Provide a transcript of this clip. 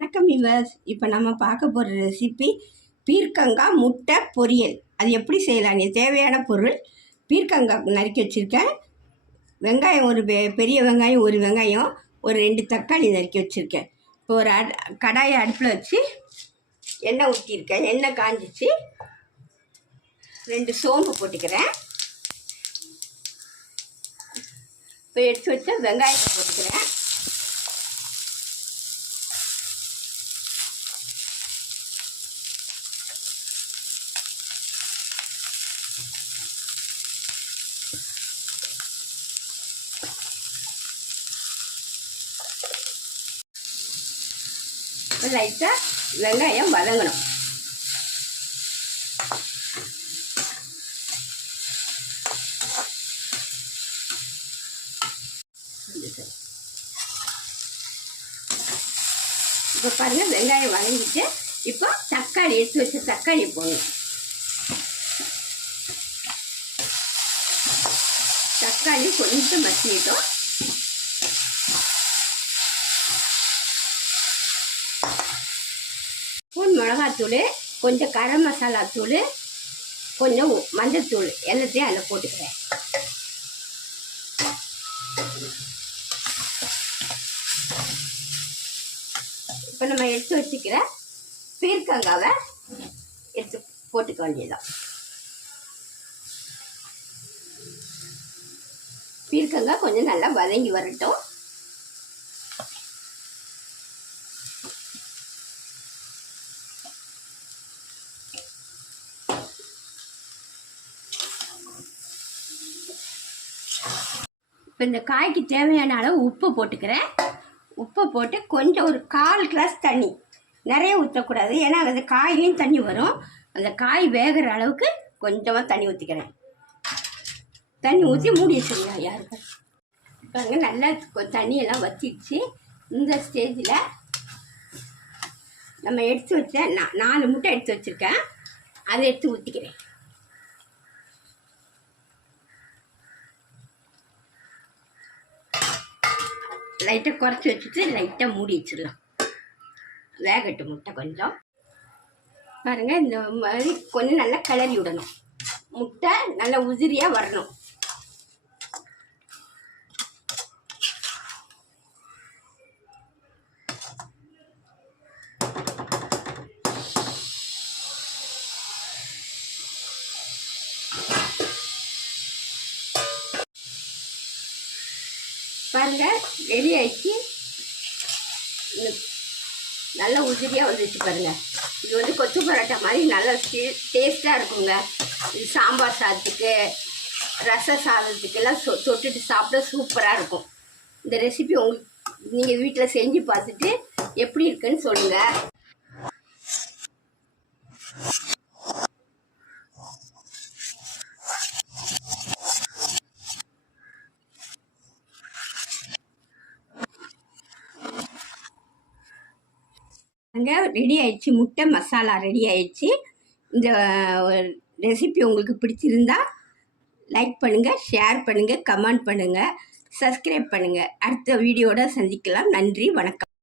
வணக்கம் விவர்ஸ். இப்போ நம்ம பார்க்க போகிற ரெசிபி பீர்க்கங்காய் முட்டை பொரியல். அது எப்படி செய்யலாங்க? தேவையான பொருள்: பீர்க்கங்காய் நறுக்கி வச்சுருக்கேன், வெங்காயம் ஒரு பெரிய வெங்காயம் ஒரு வெங்காயம், ஒரு 2 தக்காளி நறுக்கி வச்சுருக்கேன். இப்போ ஒரு கடாயை அடுப்பில் வச்சு எண்ணெய் ஊற்றிருக்கேன். எண்ணெய் காஞ்சிச்சு. 2 சோம்பு போட்டுக்கிறேன். இப்போ எடுத்து வச்ச வெங்காயத்தை போட்டுக்கிறேன். லைட்டாக வெங்காயம் வதங்கணும். இப்போ பாருங்கள், வெங்காயம் வதங்கிட்டு இப்போ தக்காளி எடுத்து வச்ச தக்காளி போடணும். தக்காளி கொஞ்சம் மசிட்டோம். மிளகாத்தூள், கொஞ்சம் கரம் மசாலா தூள், கொஞ்சம் மஞ்சள் எல்லாத்தையும் அதில் போட்டுக்கிறேன். இப்போ நம்ம எடுத்து வச்சுக்கிற பீர்க்கங்காவை எடுத்து போட்டுக்க வேண்டியதான். பீர்க்கங்காய் கொஞ்சம் நல்லா வதங்கி வரட்டும். இப்போ இந்த காய்க்கு தேவையான அளவு உப்பு போட்டுக்கிறேன். உப்பை போட்டு கொஞ்சம் ஒரு 1/4 கிளாஸ் தண்ணி, நிறைய ஊற்றக்கூடாது, ஏன்னா அந்த காயிலையும் தண்ணி வரும். அந்த காய் வேகிற அளவுக்கு கொஞ்சமாக தண்ணி ஊற்றிக்கிறேன். தண்ணி ஊற்றி மூடி வச்சுருங்க. யாருக்கு பாருங்க, நல்லா தண்ணியெல்லாம் வற்றிடுச்சு. இந்த ஸ்டேஜில் நம்ம எடுத்து வச்ச 4 முட்டை எடுத்து வச்சுருக்கேன், அதை எடுத்து ஊற்றிக்கிறேன். லைட்டாக குறைச்சி வச்சுட்டு லைட்டாக மூடி வச்சிடலாம். வேகட்டும் முட்டை கொஞ்சம். பாருங்கள், இந்த மாதிரி கொஞ்சம் நல்லா கிளறி விடணும். முட்டை நல்லா உதிரியாக வரணும். பாருங்க, ரெடி ஆயிடுச்சு. நல்லா உதிரியாக வந்துச்சு பாருங்க. இது வந்து கொத்து பரோட்டா மாதிரி நல்லா டேஸ்ட்டாக இருக்குங்க. இது சாம்பார் சாதத்துக்கு, ரச சாதத்துக்கெல்லாம் தொட்டுட்டு சாப்பிட சூப்பராக இருக்கும். இந்த ரெசிபி நீங்கள் வீட்டில் செஞ்சு பார்த்துட்டு எப்படி இருக்குன்னு சொல்லுங்கள். அங்கே ரெடி ஆயிடுச்சு. முட்டை மசாலா ரெடி ஆயிடுச்சு. இந்த ரெசிபி உங்களுக்கு பிடிச்சிருந்தா லைக் பண்ணுங்கள், ஷேர் பண்ணுங்கள், கமெண்ட் பண்ணுங்கள், சப்ஸ்கிரைப் பண்ணுங்கள். அடுத்த வீடியோட சந்திக்கலாம். நன்றி, வணக்கம்.